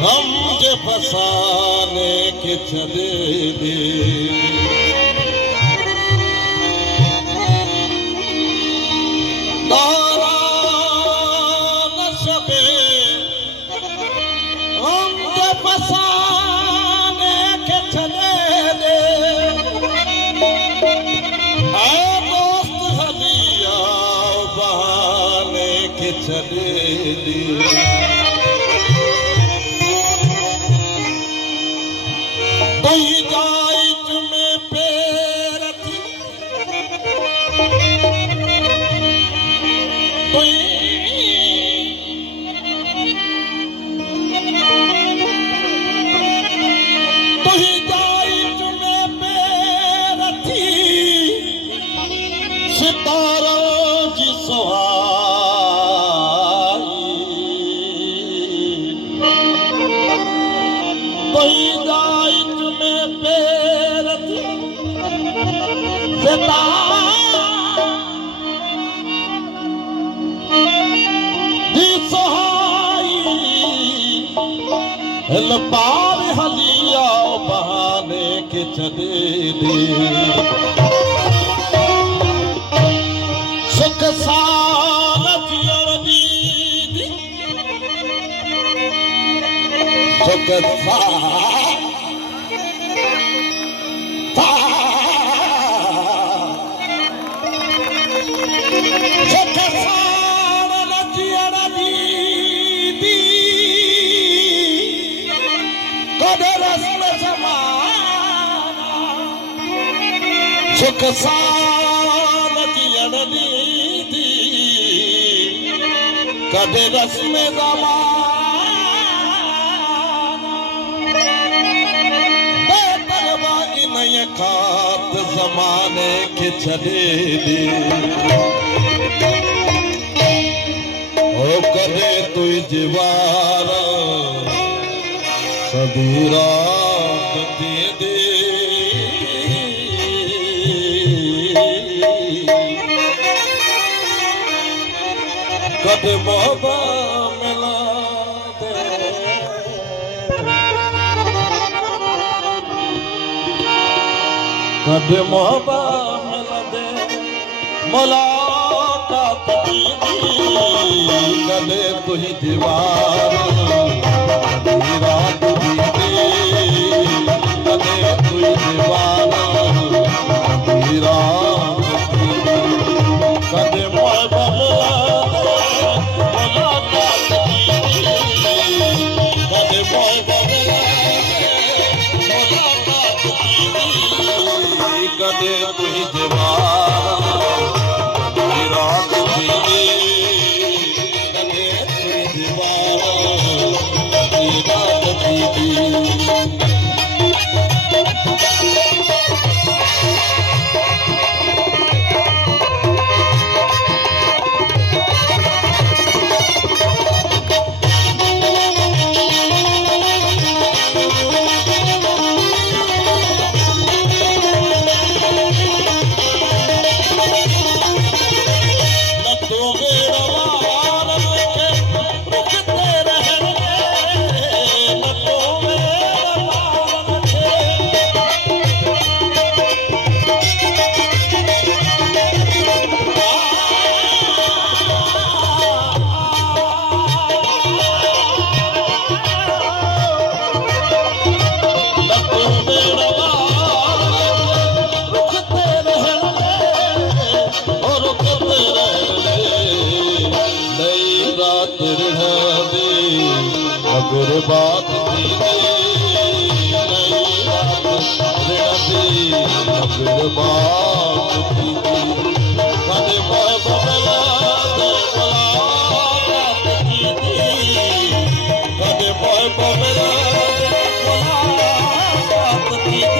गम जे फसाने के छॾे दे तारा न छॾे गम जे फसाने के छॾे दे ऐ दोस्त हली आओ बहाने के छॾे दे तुई जाइज में पैर थी तुई जाइज में पैर थी सितारों जी सुहाई तुई जाइज में पैर थी सितारों जी सुहाई हिल पार हली आओ बहाने के छॾे दे सुख साल जीअण ॾींदी सुख सुख साल जीअण ॾींदी कॾहिं रस्म ज़माना सुख साल जीअण ॾींदी कॾहिं रस्म ज़माना बेतरवा इन खात ज़माने के छॾे दे ओ कॾहिं तुंहिंजी वार सदी रात दे दे कॾहिं मोहब्बत मिला दे कॾहिं मोहब्बत मिला दे मुलाकात दीदी कॾहिं तुंहिंजी वार रात दीदी कॾहिं तुंहिंजी वार रात कॾहिं मोहब्बत मुलाकात दीदी कॾहिं मोहब्बत मुलाकात दीदी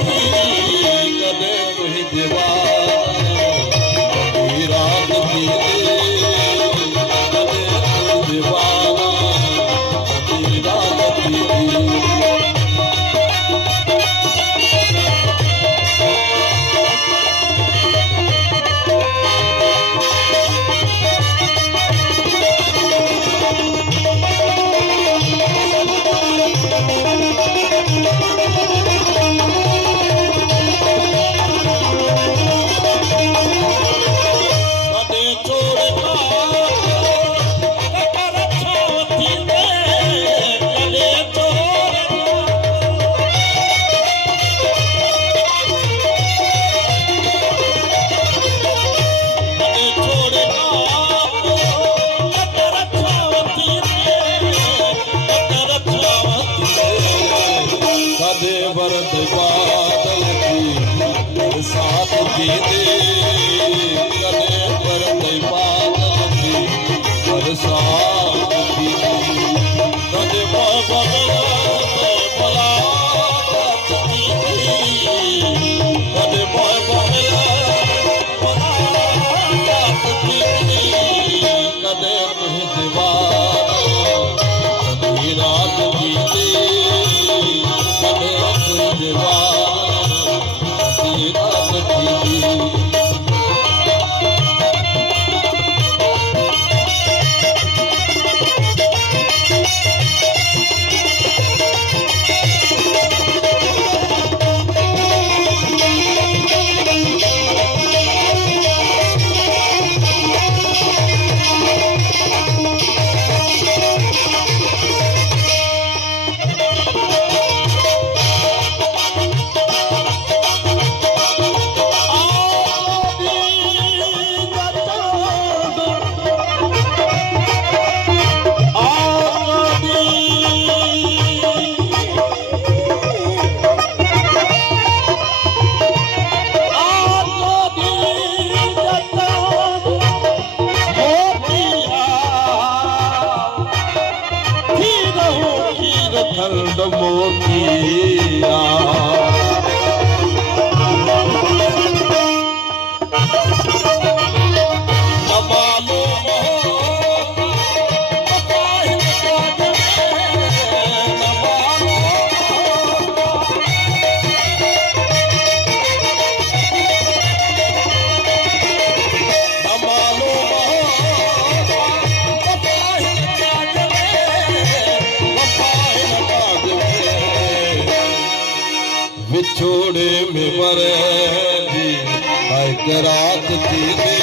कॾहिं तुंहिंजी वार रात दीदी कॾहिं तुंहिंजी वार रात दीदी बात गढ़ मोतिया विछोड़े में मरे दी रात थी